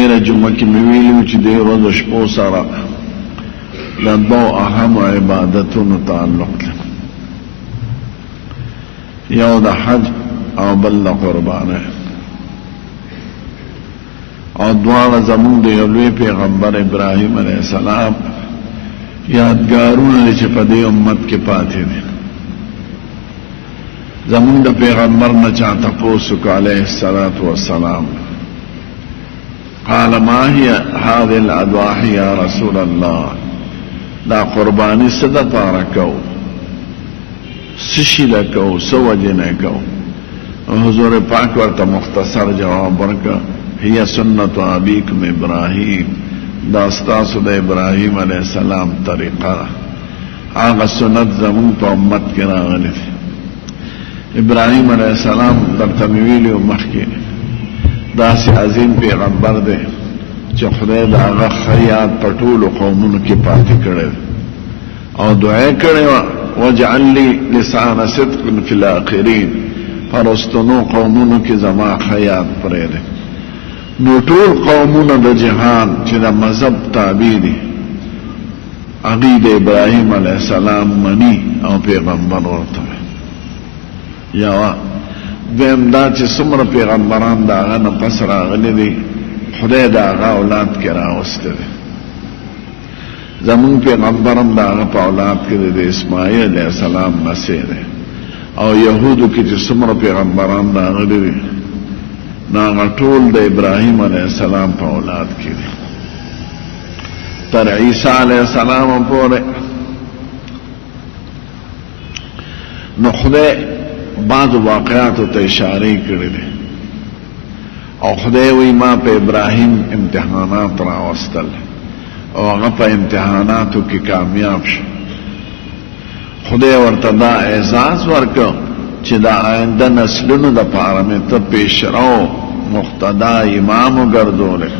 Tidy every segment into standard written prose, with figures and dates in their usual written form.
تیر جمعه کی مویلیو چی دی روز شپو سارا لدو اهم عبادتونو تعلق لے یو دا حج او بل دا قربانه او دوار زمون دا یولوی پیغمبر ابراہیم علیہ السلام یادگارون لی چی پا دی امت کے پاتے دی زمون دا پیغمبر نچاہتا پوسک علیہ السلام قال ما هي هذه الأضاحي يا رسول الله دا قربانی صدا پارکو سشی لکو سوجنکو حضور پاک ورطا مختصر جواب ورکا هي سنت ابیکم ابراہیم دا استاسو دا ابراہیم علیہ السلام طریقہ آغا سنت زمون پا امت کی راغلی تھی ابراہیم علیہ السلام در تمیویلی و مخی دا سی عظیم پیغمبر دے چه خدای دا آغا خیات پٹول قومون کی پاتی کرے او دعای کرے وجعل لی لسان صدق فی الاخرین فرستنو قومون کی زما خیات پرے دے نو ټول قومون دا جہان چه دا مذہب تابع دی عقید ابراہیم علیہ السلام منی او پیغمبر ورطا یا دویم دا چې څومره پیغمبران دا هغه نه پس راغلي دي خدای دا هغه اولاد کې راوسته دی زمون پیغمبرم دا هغه په اولاد کې د اسماعیل علیه السلام نسل دی او یهودو کې چې څومره پیغمبران دا راغلي دي نو هغه ټول د ابراهیم علیه السلام په اولاد کې دي تر عیسی علیه السلام پورې نو خدای بعض واقعاتو ته اشاره کړې دي او خدای وی ما په ابراهیم امتحانات راوستل او هغه په امتحاناتو کې کامیاب شو خدای ورته دا اعزاز ورکړ چې دا آینده نسلونو د پاره مې ته پیشرو مقتدا امام وګرځولې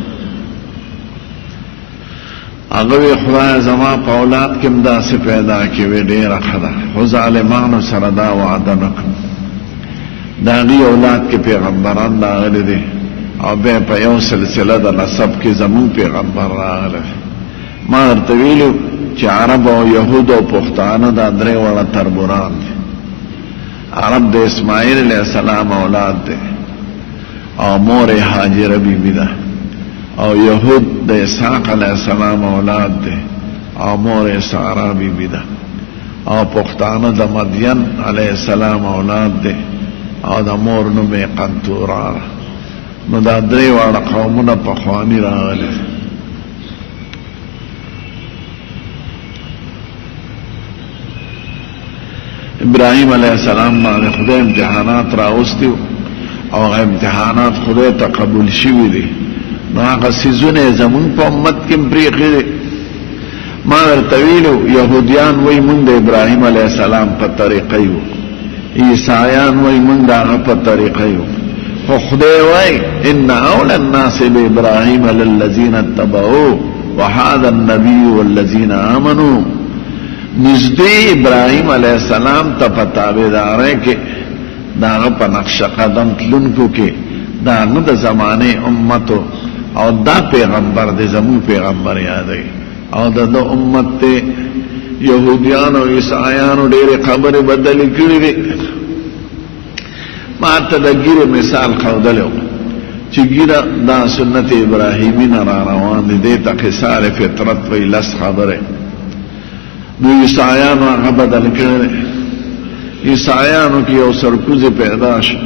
هغه خدای زما په اولاد کې مداسه پیدا کړي ډېر خدا خو ظالمانو سره دا وعده نکړ داغی اولاد کے پیغمبران راغلی دی او بے پا یو سلسلہ دا نصب کی زمون پیغمبر راغلی ما ارتویلو چی عرب او یهود او پختان دا درے والا تربوران دی عرب دا اسماعیل علیہ السلام اولاد دی او مور حاجر بی بی دا او یهود دا اسحاق علیہ السلام اولاد دی او مور سارا بی بی دا او پختان دا مدین علیہ السلام اولاد دی او دا مور نومې قنطوره نو دا درې واړه قومونه پخواني راغلي ابراهیم علیه السلام باندې خدای امتحانات راوستي او هغه امتحانات خدای ته قبول شوي دي نو هغه څیزونه زمون په امت کې پرېښي دي ما ورته ویلو یهودیان وایي مونږ د ابراهیم علیه السلام په طریقه یو عیسایان وی من داغا پا طریقیو خو خدای وی ان اول الناس بابراہیم للذین اتبعو وحاد النبی والذین آمنو نزدی ابراہیم علیہ السلام تا پتابدارے کے داغا پا نقش قدم تلنکو کے داغا دا زمانے امتو او دا پیغمبر دے زمون پیغمبر یادے او دا امت تے یہودیانو عیسائیانو ډېر خبرې بدلې کړې دي ما ته د ګیرې مثال ښودلی و چې ګیره دا سنت ابراهیمي نه را روان دي دې ته خصال فطرت وایي لس خبرې نو عیسایانو هغه بدل کړی عیسایانو کې یو سرکوزې پیدا شو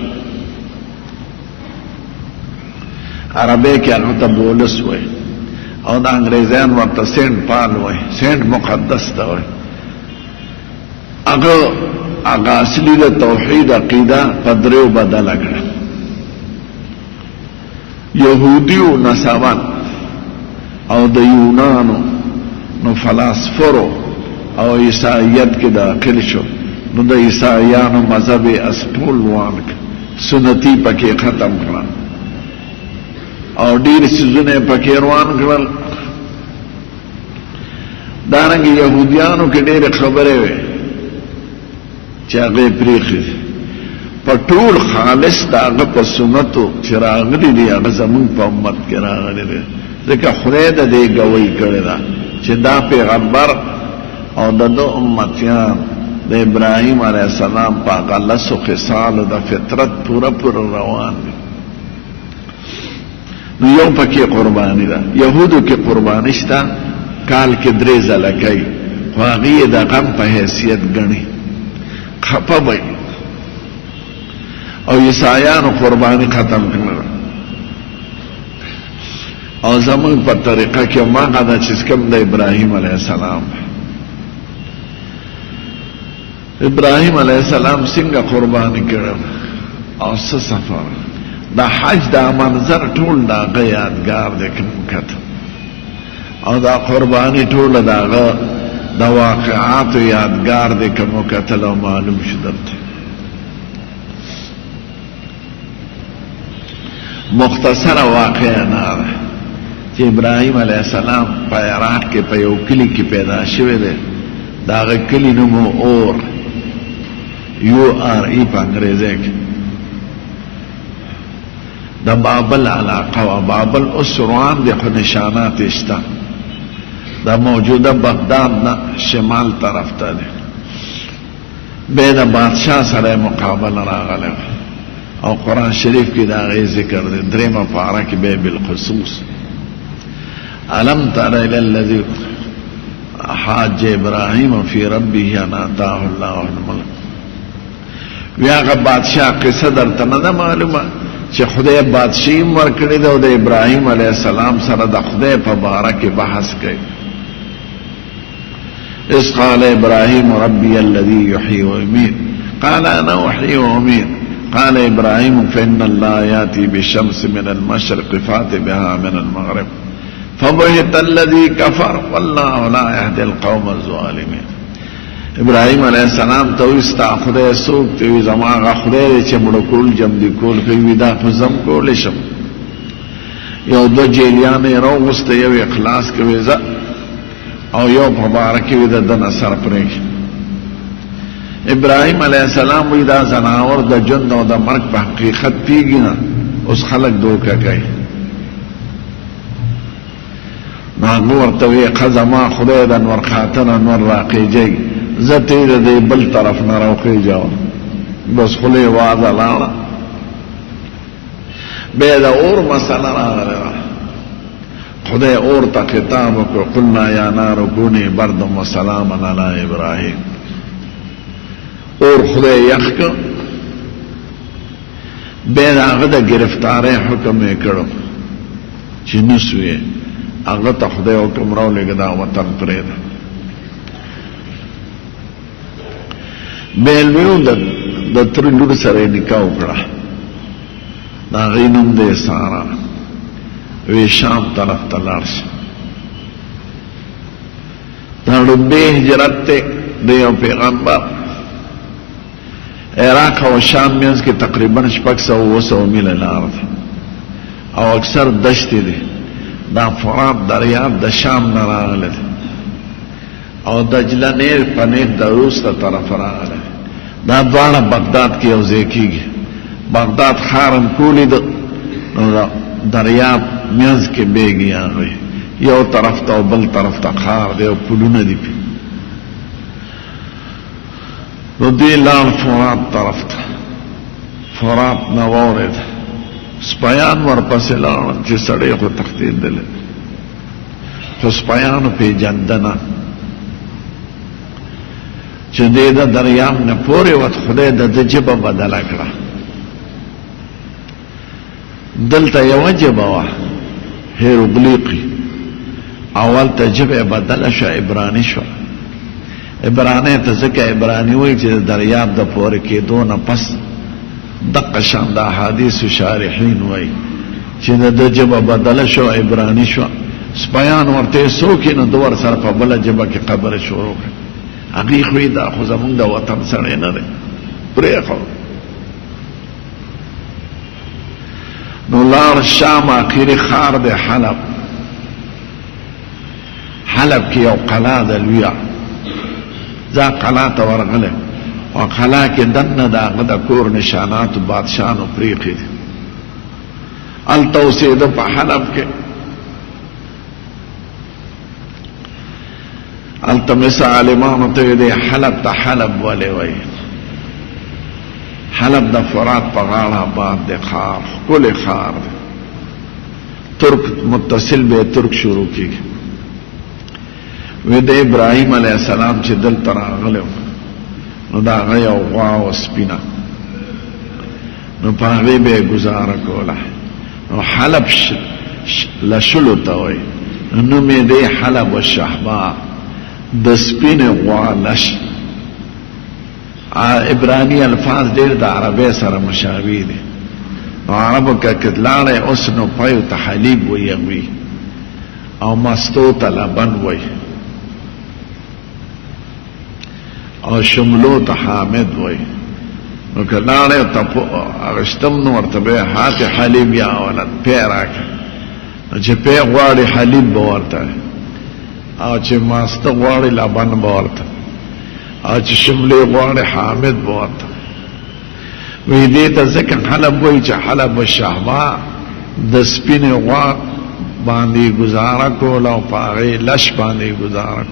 عربی کې هغه ته بولس وایي او دا انگریزان ورطا سینٹ پال ہوئی سینٹ مقدس تا ہوئی اگا اصلی دا توحید عقیدہ پدریو بدل اگڑا یہودیو نصابان او دا یونانو نو فلاسفرو او عیسائیت کی داخل شو نو دا عیسائیانو مذہب اسپول وانک سنتی پکی ختم کرا او ډیر سيزونه پکې روان کړل دارنګ يهوديانو کې ډېر خبره وي چې هغه پریخي په ټول خالص داغه په سنتو چې راغلي دي هغه زمون په امت کې راغلي دي ځکه خدای د دې ګوي کړی دا چې دا پیغمبر او د امتیان د ابراهیم علیه السلام په غلسو خصال د فطرت پورا روان دي نو یو پکې قربانی ده یهودو کې قربانی شته کال کې 3 ځله کوي خو هغه د غم په حیثیت ګڼي خپه وي او عیسایانو قربانی ختم کړل او زمون په طریقه کې ما غدا چې کوم د ابراهیم علیه السلام ابراهیم علیه السلام څنګه قربانی کړل او څه سفر دا حج دا منظر ټول دا یادګار دی کوم کته او دا قربانی ټول داغه د واقعات یادګار دی کوم کته لو معلوم شو درته مختصر واقعه نه چې ابراهیم علیه السلام په عراق کې په یو کلی کې پیدا شوی دی داغه کلی نوم اور URE په انګریزي کې د بابل علاقه و بابل اوس روان دي خو نشانات شته دا موجوده بغداد نه شمال طرف ته دی به د بادشاہ سره مقابله راغله او قرآن شریف کې دا غي ذکر دی درېمه پاره کې به بالخصوص علم تر الى الذي حاج ابراهيم في ربه ان اتاه الله الملك بیا بادشاہ قصه درته نه معلومه چې خدای بادشاہي ورکړي دا د ابراهيم عليه السلام سره د خدای په باره کې بحث کوي اس قال ابراهيم ربي الذي يحيي ويميت قال انا احيي واميت قال ابراهيم فان الله ياتي بالشمس من المشرق فات بها من المغرب فبهت الذي كفر والله لا يهدي القوم الظالمين ابراهيم عليه السلام ته استا خدای سوق ته زماغه خدای چې مړ کول جم دي کول کوي دا خزم کول شم یو د جیلیان راوسته یو اخلاص کوي ز او یو مبارک وي د نصر پرې ابراهيم عليه السلام وی دا زناور د جن او د مرګ په حقیقت پیږي نه اوس خلق دوکه کوي نو ورته وی قزما خدای د نور خاطر نور راقیږي زتیر دی بل طرف نه راوخی جاو بس خلی وعده لاړه به دا اور مسله راغله خدای اور ته خطاب وکړ قلنا یا نار کونی بردا وسلاما علی ابراهیم اور خدای یخ کړ به هغه د گرفتاری حکم یې کړو چې نسوي هغه ته خدای حکم راولېږه دا وطن پرېږده بیلویو د تر لور سره نکاح وکړه دا غي نوم دی سارا وی شام طرف ته لاړ شي دا لومړی هجرت ته د یو پیغمبر عراق او شام منځ کې تقریبا 600 میله لار ده او اکثر دشتې دي دا فرات دریاب د شام نه راغلی او دجله نیر پنیر د روس ته طرف راغلی دا دواړه بغداد کې یو ځای کېږي بغداد ښارم کولی د دریاب منځ کې بیږي هغوی یو طرف ته او بل طرف ته ښار دی او پلونه دي نو دوی لاړ فرات طرف ته فرات نه واورېد سپیان ورپسې لاړل چې سړی خو تښتېدلی خو سپیانو پېژندنه چې دې د دریاب نه پورې وت خدای د ژبه بدله کړه دلته یوه ژبه وه هیروغلیقي اول ته ژبه بدله شوه عبراني شوه عبراني ته ځکه عبراني وایي چې د دریاب د پورې کېدو نه پس دقه شان د احادیثو شارحین وایي چې د ژبه بدله شوه عبراني شوه سپیان ورته څوک نو د ور سره په بله ژبه کې خبره شروع کړه هغې خو یې دا خو زمونږ د وطن سړی نه دی پرېښو نو لاړ شام اخري ښار دی حلب حلب کې یو قلعه ده لویه ځا قلعه ته ورغلی او خلا کې دنه دا غد کور نشانات بادشاہانو پریخي التوسید په حلب کې التمس عالمانو ته دې حلب ته حلب ولې وای حلب د فرات په غاړه باندې خار کله خار ترک متصل به ترک شروع کیږي وې د ابراهيم عليه السلام چې دل تر غلو نو دا غي او غوا او سپینا نو په هغه به گزاره کوله نو حلب لشلو ته وای نو مې دې حلب والشحبا د سپین غوا لش عبرانی الفاظ ډېر د عربی سره مشابه دي عربو کې کتلاړې اوس نو پایو ته حلیب وي او مستو ته لبن وي او شملو ته حامد وي نو کلاړې ته اغشتم نو ورته به هات حلیب یا ولد پیراک چې په غواړي حلیب ورته او چې ماسته غواړي لبن ورته او چې شملې غواړي حامد ورته وی دې ته ځکه حلب وایي چې حلب والشحبا د سپینې غوا باندې گزاره کول او په هغې لش باندې گزاره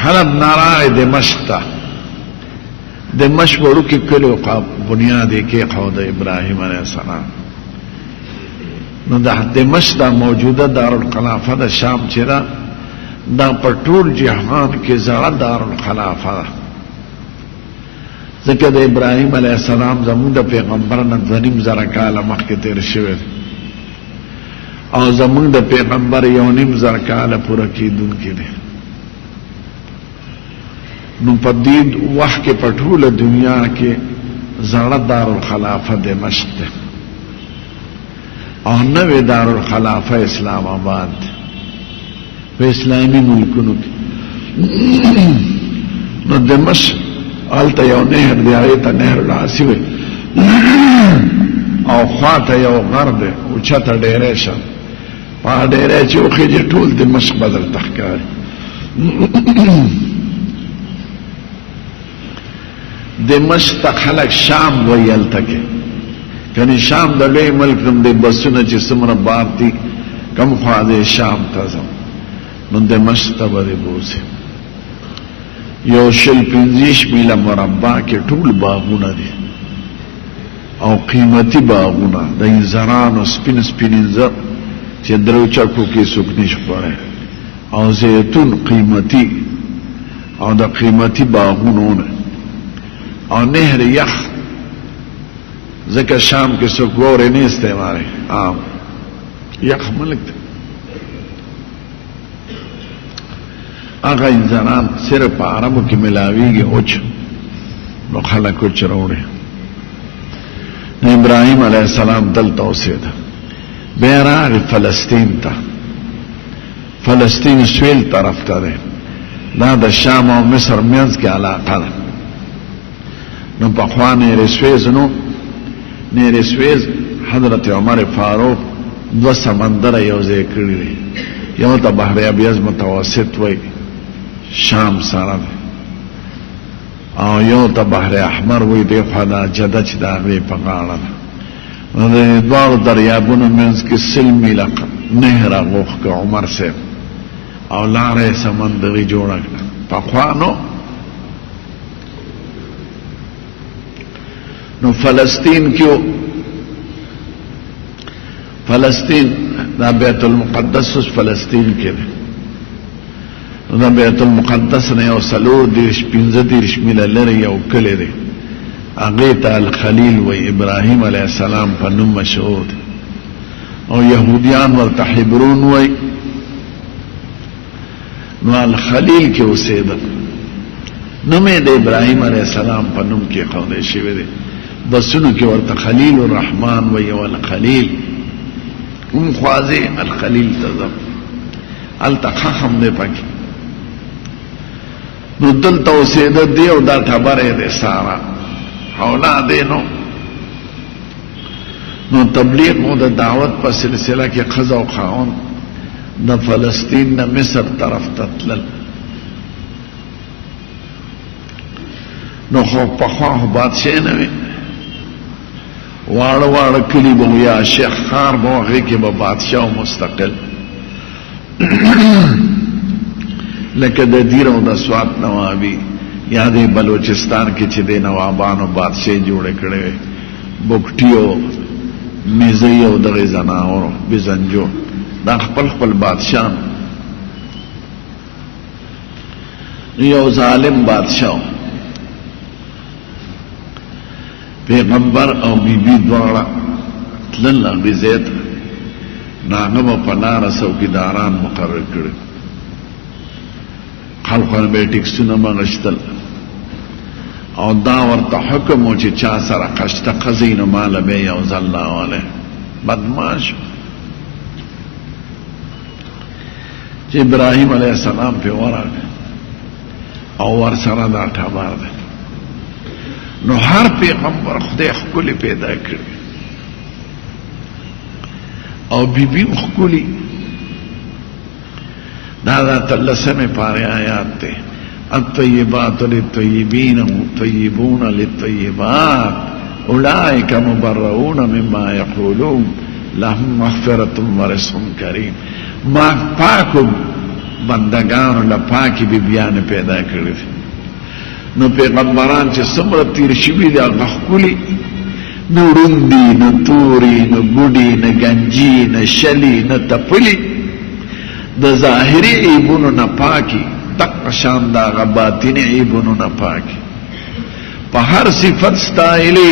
حلب نارای دمشق ته دمشق وړوکې کلي بنیاد یې کېښود ابراهیم علیه السلام نو د دمشق دا موجوده دارالخلافه د شام چې ده دا په ټول جهان کې زړه دارالخلافه ده ځکه د ابراهیم علیه السلام زموږ د پیغمبر نه 2.5 کاله مخکې تېر شوی او زموږ د پیغمبر 1.5 کاله پوره کېدونکي دی نو په دې وخت کې په ټوله دنیا کې زړه دارالخلافه دمشق ده او نوې دارالخلافه اسلام آباد په اسلامي ملکونو کې نو دمشق آلته یو نهر دی هغې ته نهر العاصي وی او خواته یو غر دی اوچته ډیری شه په هغه ډیری چې وخېږي ټول دمشق به درته ښکاري دمشق ته خلک شام وایي هلته کې کنی شام د لوی ملک نوم دی بسونه چې څومره بار دي کم خوا دی شام ته ځم نو دمشق ته به دې بوځي 125 میله مربع کې ټول باغونه دي او قیمتي باغونه د انځرانو سپین سپین انځر چې درو چکو کې څوک نشي خوړی او زیتون قیمتي او د قیمتي باغونو او نهر یخ ځکه شام کې څوک وورې نه استعمالوي عام یخ ملک دی هغه انسانان صرف په عربو کې ملاویږي اوچ نو خلک اوچ راوړي نو ابراهیم علیه السلام دلته اوسېده بیا راغی فلسطین ته فلسطین سویل طرف ته دی دا د شام او مصر منځ کې علاقه ده نو پخوا نیرې سویز نو نیرې سویز حضرت عمر فاروق 2 سمندر یو ځای کړي دي یو ته بحر ابیض متوسط وایي شام سره او یو ته بحر احمر وایي دی خوا دا جده چې د هغې په غاړه ده نو د دواړو دریابونو منځ کې 100 میله نهر غوښ که عمر صاحب او لاره یې سمندري جوړه کړه پخوا نو فلسطین کې فلسطین دا بیت المقدس فلسطین کې دی دا بیت المقدس نه یو 4-5 میله لرې یو کلی دی هغې ته الخلیل وی ابراهیم علیه السلام په نوم مشهور دی او یهودیان ورته حبرون وی نو الخلیل کې اوسېدل نوم یې د ابراهیم علیه السلام په نوم کې ایښودی شوی دی بسونو کې ورته خلیل الرحمن وی او الخلیل هم خوازی الخلیل تزم التخخم دے پاکی نو دلتا اوسیده دی او دا تبره دی سارا حولا دی نو تبلیغ مو دا دعوت پا سلسلہ کی خزا و خاون دا فلسطین دا مصر طرف تطلل نو خو پخوا خو بادشاہ نه وي واړه واړه کلي به یا شیخ خار به هغې کې به بادشاه او مستقل لکه د دیر او د سوات نوابي یا د بلوچستان کې چې د نوابانو بادشاہ جوړې کړې وې بوکټي او میزۍ او دغې زناورو بزنجو دا خپل خپل بادشاه یو ظالم بادشاہ پیغمبر او بیبی دواړه تلل هغې ځای ته نو هغه به په لاره څوکیداران مقرر کړي خلقو نه به یې ټکسونه مغشتل او دا ورته حکم و چې چا سره قشته ښځې نو ماله به یې یو ځل راولی بدماش چې ابراهیم علیه السلام پې ورغی او ورسره دا ټبر دی نو هر پیغمبر خدای ښکلې پیدا کړي او بیبي هم ښکلي دا 13 پارے آیات تے الطیبات للطیبین والطیبون للطیبات اولئک مبرؤون مما یقولون لهم مغفرة ورزق کریم ما پاکو بندگانو لپاکی بیبیان پیدا کړي نو پیغمبران چې څومره تیر شوي دي هغه ښکلي نه روندي نه توري نه ګوډي نه گنجي نه شلي نه تپلي د ظاهري عیبونو نه پاکي دقه شان د هغه باطني عیبونو نه پاکي په هر صفت ستایلي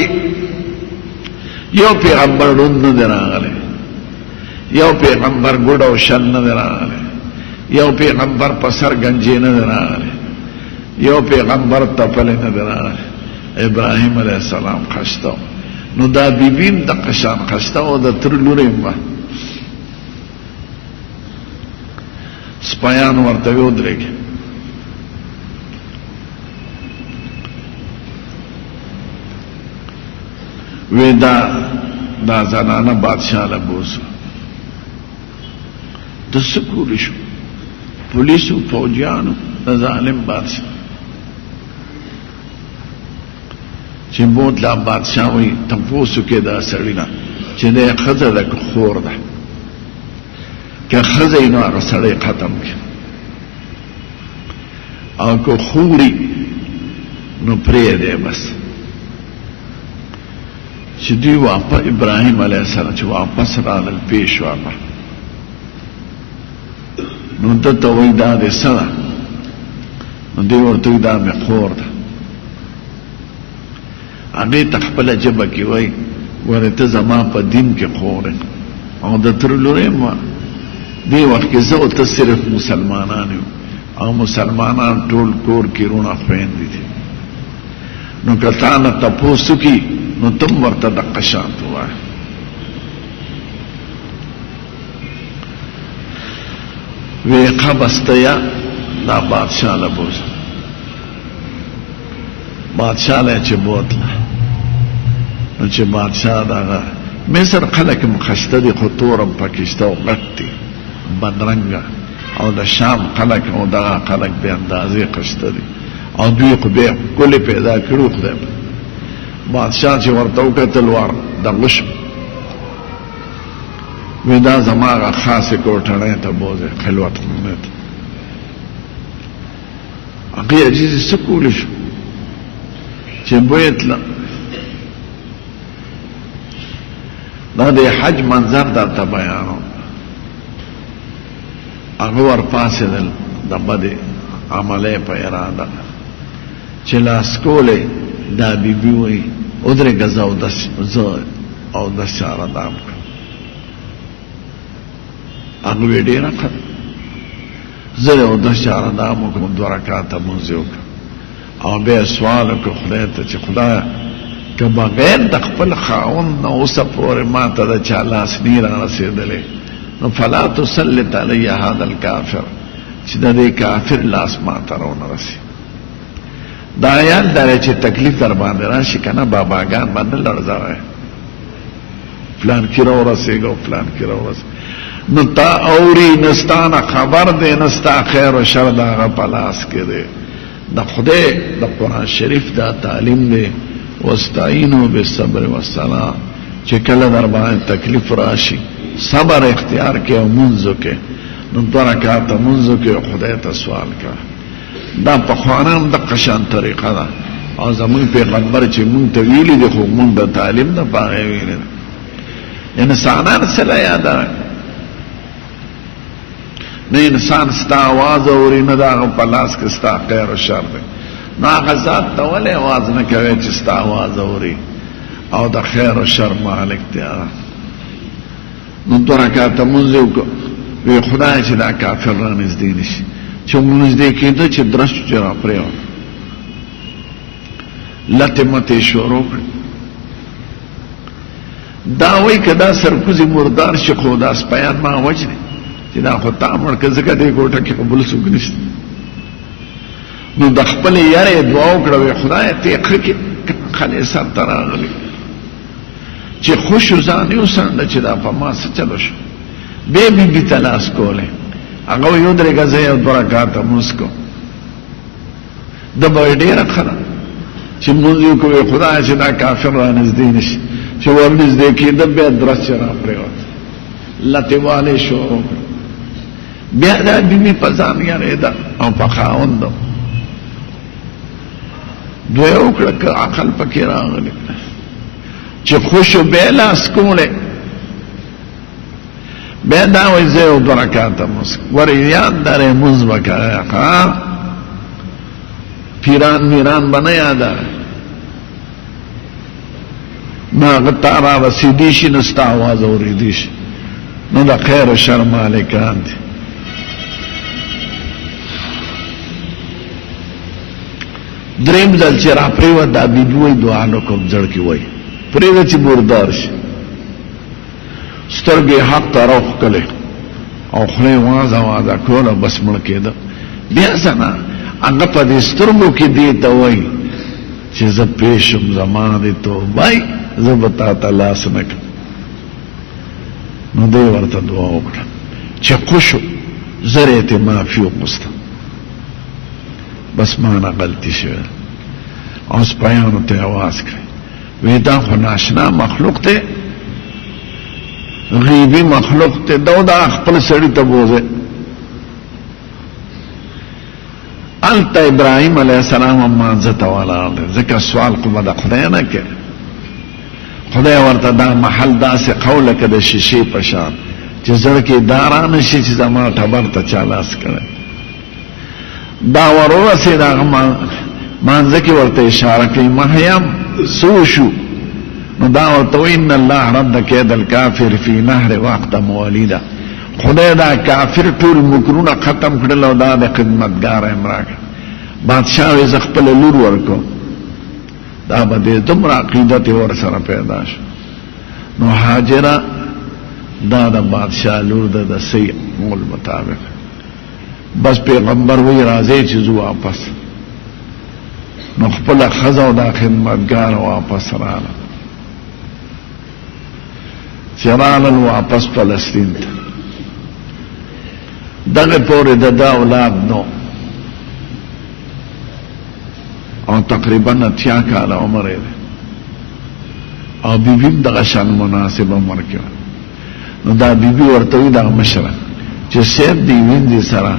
یو پیغمبر روند نه دی راغلی یو پیغمبر ګوډ او شل نه دی راغلی یو پیغمبر په سر گنجې نه دی راغلی یو پیغمبر تپلی نه دی راغلی ابراهیم علیه السلام خسته نو دا بیبیم دقه شان خسته او د تر لورې به سپایان ورته ودرېږي وی دا زنانه بادشاہ له بوزو د څه کولی شو پولیسو فوجیانو د ظالم بادشاہ چې بوتله بادشاہ وی تپوسو کې دا سړی نه چې دی ښځه ده که خور ده که ښځه یې نو هغه سړی ختم کړي او که خوري نو پرېږدی بس چې دوی واپس ابراهیم علیه السلام چې واپس رالل پیشوا به نو ده ته وایي دا دې څه ده نو دوی ورته وایي دا مې خور ده هغې ته خپله ژبه کې وایي ورې ته زما په دین کې خور او د تر لورې یم دې وخت کې زه او ته صرف مسلمانان یو او مسلمانان ټول کور کې رونه خویندې دي نو که تا نه تپوس وکړي نو تم ورته دقه شان ووایه وی قبستیا دا بادشاہ له بوزه بادشاہ له چې بوتله نو چې بادشاہ دغه مصر خلک هم خسته دي خو تور هم پکې شته او غټ دي بدرنګه او د شام خلک او دغه خلک بې اندازې خسته دي او دوی خو بیا ښکلې پیدا کړي خدای بادشاہ چې ورته وکتل ور دغه شو وی دا زما هغه خاصې کوټړۍ ته بوځئ خلوت خونه ته هغې عجیزې څه کولی شو چې بویې تله دا د حج منظر درته بیانوم هغه ورپاڅېدل د بدې عملۍ په اراده چې لاس کولی دا بیبي وایي ودرېږه زه اودس چاره دام کړم هغه وی ډېره ښه زه د اودس چاره دام وکړم 2 رکعاته لمونځ یې وکړم او بیا یې سوال وکړ خدای ته چې خدایه که بغیر د خپل خاوند نه اوسه پورې ما ته د چا لاس نی رارسېدلی نو فلا تسلط علی هذا الکافر چې د دې کافر لاس ما ته رونه رسي دا یاد لرئ چې تکلیف در باندې راشي که نه باباګان باندې لړزوی فلان کې راورسېږه او فلان کې راورسېږه نو تا اوري نستانه خبر دی نستا خیر و شر د هغه په لاس کې دی دا خدای دا قرآن شریف دا تعلیم دے واستعینوا بالصبر والصلاة چې کله در باندې تکلیف راشي صبر اختیار کې او منځو کې نو 2 رکعاته منځو کې خدای ته سوال کا دا په خوانم د قشان طریقه ده او زمون پیغمبر چې مونږ ته ویلي دي خو مونږ د تعلیم نه پاره ویلي انسانان سره یاد نه انسان ستا आवाज اوري نه دا په لاس کې ستا خیر او شر دی نه غزاد ته ولې आवाज نه کوي چې ستا आवाज اوري او د خیر او شر مالک دی نو 2 رکعاته منځو وی خدای چې دا کافر را نږدې نشي چې موږ دې کېده چې درش چر پرېو لته مته شروع دا وای کدا سرکوزي مردار شي خو دا سپیان ما وجنه چې دا خو تامر کزګه دې کوټه کې قبول سوګ نشته نو د خپل یاره دعا وکړه خدای ته خکې خلې سر تراغلي چې خوش ځان یو سند چې دا په ما څه چلو شو به بي تلاش کوله هغه یو درګه زه یو 2 رکعاته مسکو د به ډیره خره چې موږ یو کوی خدای چې دا کافر را نږدې نشي چې ورنږدې کېده به درس را پریوت لته والے شو بیا دا بیمی پزان یاره دا او په خاوندو دوی وکړه که عقل پکې راغلی چې خوشو به لاس کوله بیا دا وایي زه یو 2 رکعاته مسک ور یاد داره موز وکړه پیران میران بنا یادا نا غطارا رسیدیشی نستا آواز اوریدیشی نو دا خیر و شر مالکان دی دریم دل چی را پریو دا بیبوی دعا لکم زڑکی وی پریو چی بردار شی سترگی حق تا روخ کلی او خلی وازا وازا کولا بس ملکی دا بیا سنا هغه په دې سترګو کې دی ته وای چې زه پېښم زمانه دي توبه زه به تا ته لاس نه کړم نو دی ورته دعا وکړه چې خوشو زره ته معافي وغوښته بس ما نه غلطي شوه او سپایانو ته आवाज کړی وې دا خو ناشنا مخلوق ته غیبی مخلوق ته دا خپل سړی ته بوزه انت ابراهیم علیہ السلام مانزه والا ذکر سوال کو بدا خدای نه کې خدای ورته دا محل داسې قوله کې د شیشې پشان چې زړه کې داران شي چې زما ټبر ته چالاس کړي دا ورور سي دا مانزه کې ورته اشاره کوي مهيم سوشو نو دا ورته ان الله رد کید الکافر فی نهر وقت مولیدا خدای دا کافر ټول مکرونه ختم کړل او دا د خدمتګار امراک بادشاہ یې خپل لور ورکو دا به دومره عقیدت ور سره پیدا شو نو هاجره دا د بادشاہ لور د صحیح مول مطابق بس پیغمبر وی راځي چې زو واپس نو خپل خزا او دا خدمتګار واپس رااله چرال واپس فلسطین ته دغه پورې د اولاد نو او تقریبا 80 کال عمر یې او بیبیم دغه شان مناسب عمر کې نو دا بیبي ورته دا مشره چې سید دی ویندې سره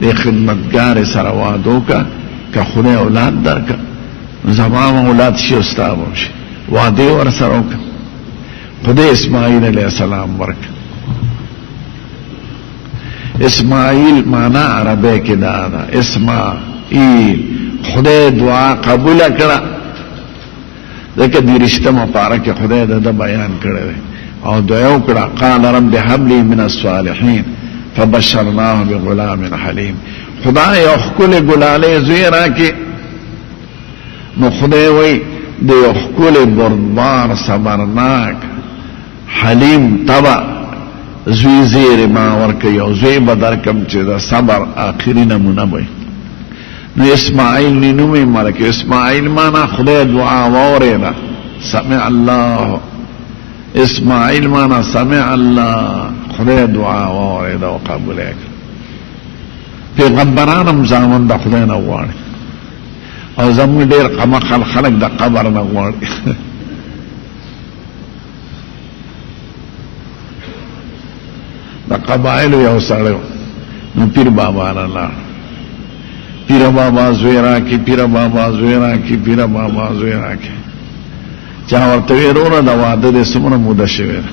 د خدمتګار سره وعده وکړه که خدای اولاد درکړه زمام اولاد شي استاد شي وعده ور سره وکړه خدای اسماعیل علیہ السلام ورکړه اسماعیل مانا عربی کې دا اسماعیل خدای دعا قبول کړه ځکه د رښتیا مبارک خدای د بیان کړی او دعا وکړه قال رب هب لي من الصالحين فبشرناه بغلام حليم خدای یو خپل ګلاله زوی راکې نو خدای وای د یو خپل بردبار صبرناک حلیم تبع زوی زیر ما ورکی او زوی بدرکم چې دا صبر آخری نمونه بای نو اسماعیل نینومی ملکی اسماعیل مانا خدای دعا وورینا سمع الله اسماعیل مانا سمع الله خدای دعا وورینا و قبول اکر پیغمبرانم زامن دا خدای نوانی او زموږ ډېر قمقل خلک د قبر نه غواړي د قبایلو یو سړی نو پیر بابا رالاړ پیر بابا زوی راکړي پیر بابا زوی راکړي پیر بابا زوی راکړي چا ورته ویل وروره د واده دې څومره موده شوې ده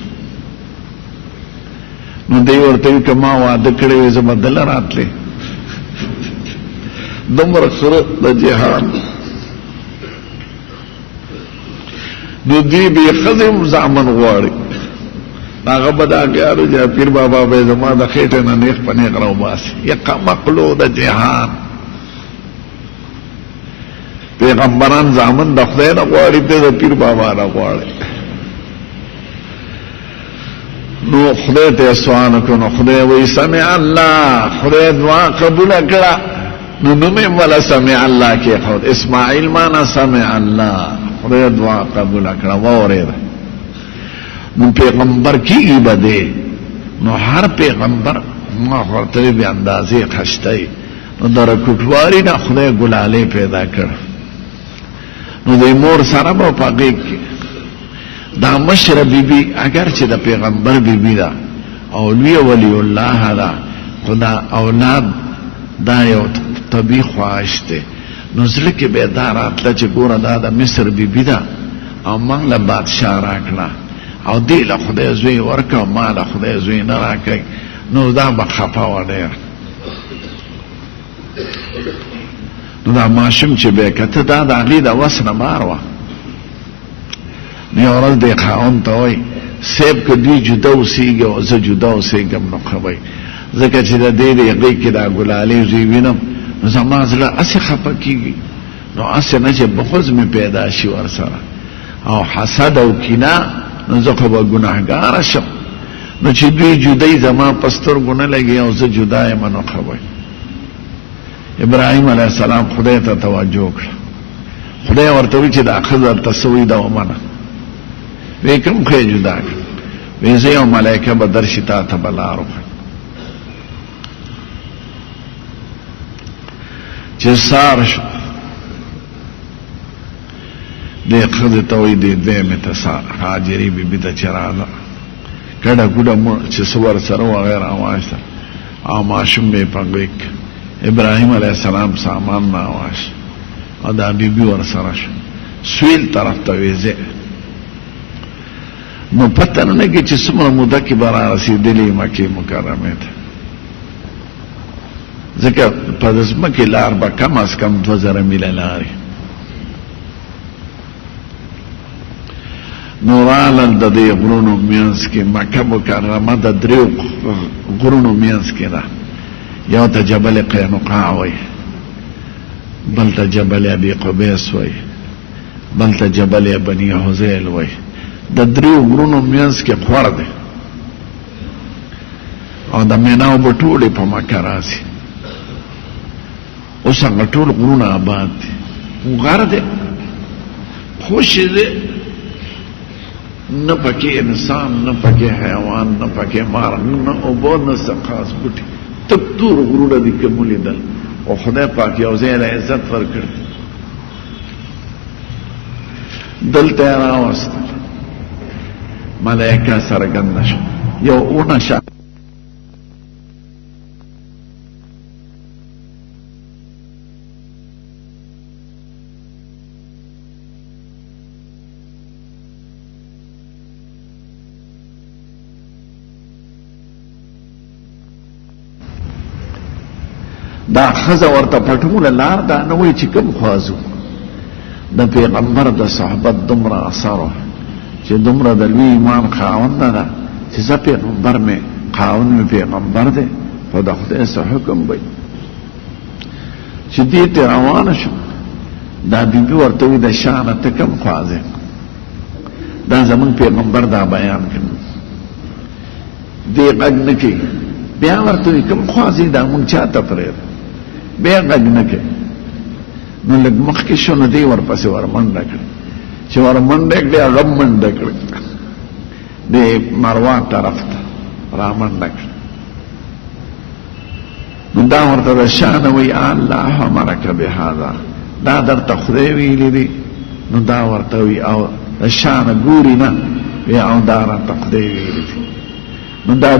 نو دی ورته وي که ما واده کړی وی زه به دله راتلې دومره خره د جهان نو دوی بې ښځې هم زامن غواړي هغه به دا ګیارو چې پیر بابا به یې زما د خېټې نه نیغ په نیغ راوباسي یقه مقلو د جهان پیغمبران زامن د خدای نه غواړي ته د پیر بابا نه غواړي نو خدای ته سوال وکړو نو خدای وایي سمع الله خدای دعا قبوله کړه نو نوم یې ولا سمع الله کېښود اسماعیل معنا سمع الله خدای دعا قبوله کړه واورېده نو پیغمبر کېږي به دی نو هر پیغمبر ما ورته وی بې اندازې خشته نو د رکوټواري نه خدای ګلالۍ پیدا کړه نو د مور سره به په هغې کې دا مشره بیبي اگر چې د پیغمبر بیبي ده او لوی ولی الله ده خو دا اولاد دا یو طبیعي خواهش دی نو زړه کې به دا راتله چې ګوره دا د مصر بیبي ده او موږ له بادشاه راکړه او دې له خدای زوی ورکړه ما له خدای زوی نه راکړی نو دا به خفه وه ډېر نو دا ماشوم چې به یې کته دا د هغې د وس نه بار وه نو یو ورځ دې خاوند ته وایي صیب که دوی جدا اوسېږي او زه جدا اوسېږم نو ښه وایي ځکه چې د دې د هغې کې دا ګلالۍ زوی وینم نو زما زړه هسې خفه کېږي نو هسې نه چې بغض مې پیدا شي ورسره او حسد او کینه نو زه خو به ګناهګاره شم نو چې دوی جدای زما په سترګو نه لګي او زه جدا یم نو ښه وایي ابراهیم علیه السلام خدای ته توجه کړه خدای ورته وایي چې دا ښځه درته څه وایي دا ومنه وی کوم خو یې جدا کړه وی زه یو ملایکه به درشي تا ته به لار وکړم چې سار شو دې ښځې ته وایي دې دویمې ته هاجرې بیبي ته چې راځه کډه کوډه چې څه ورسره وه هغه یې راواخیسته او ماشوم به یې په غېږ کې ابراهیم علیه السلام سامان راواخیست او دا بیبي ورسره شو سویل طرف ته ویځې نو پته نه لګي چې څومره موده کې به رارسېدلې مکې مکرمې ته ځکه په د ځمکې لار به کم از کم 2000 میله لارې نو رالل د دې غرونو منځ کې مکه مکرمه د دریو غرونو منځ کې ده یو ته جبل قینقاع وایي بل ته جبل ابي قبیس وایي بل ته جبل بني حذیل وایي د دریو غرونو منځ کې خور دی او د میناو به ټولې په مکه راسي اوس هغه ټول غرونه آباد دي غر دی خوشې دی نه پکې انسان نه پکې حیوان نه پکې مار نه اوبه نه څه خاص بوټي تک تور غرونه دي که مو لیدل او خدای پاک یو ځای له عزت ورکړي دلته یې راوستل ملائکه څرګنده شوه یو اونه شه دا ښځه ورته پټوله لار دا نه وایي چې کوم خوازو د پیغمبر د صحبت دومره اثر وه چې دومره د لوی ایمان خاونده ده چې زه پیغمبر مې خاوند مې پیغمبر دی خو د خدای څه حکم وایي چې دې ته روانه شو دا بیبي ورته وایي د شانه ته کوم خوازې دا زمونږ پیغمبر دا بیان کړي دې غږ نه کوي بیا ورته وایي کوم خوازې دا مونږ چاته پرېږدو بیا غږ نه کوي نو لږ مخکې شو نو دی ورپسې ورمنډه کړي چې ورمنډه کړي هغه منډه کړي د مروه طرف ته رامنډه کړي نو دا ورته د شانه وایي الله امرک بهذا دا درته خدای ویلي دي؟ نو دا ورته وي او شانه ګوري نه وی او دا راته خدای ویلي دي. نو دا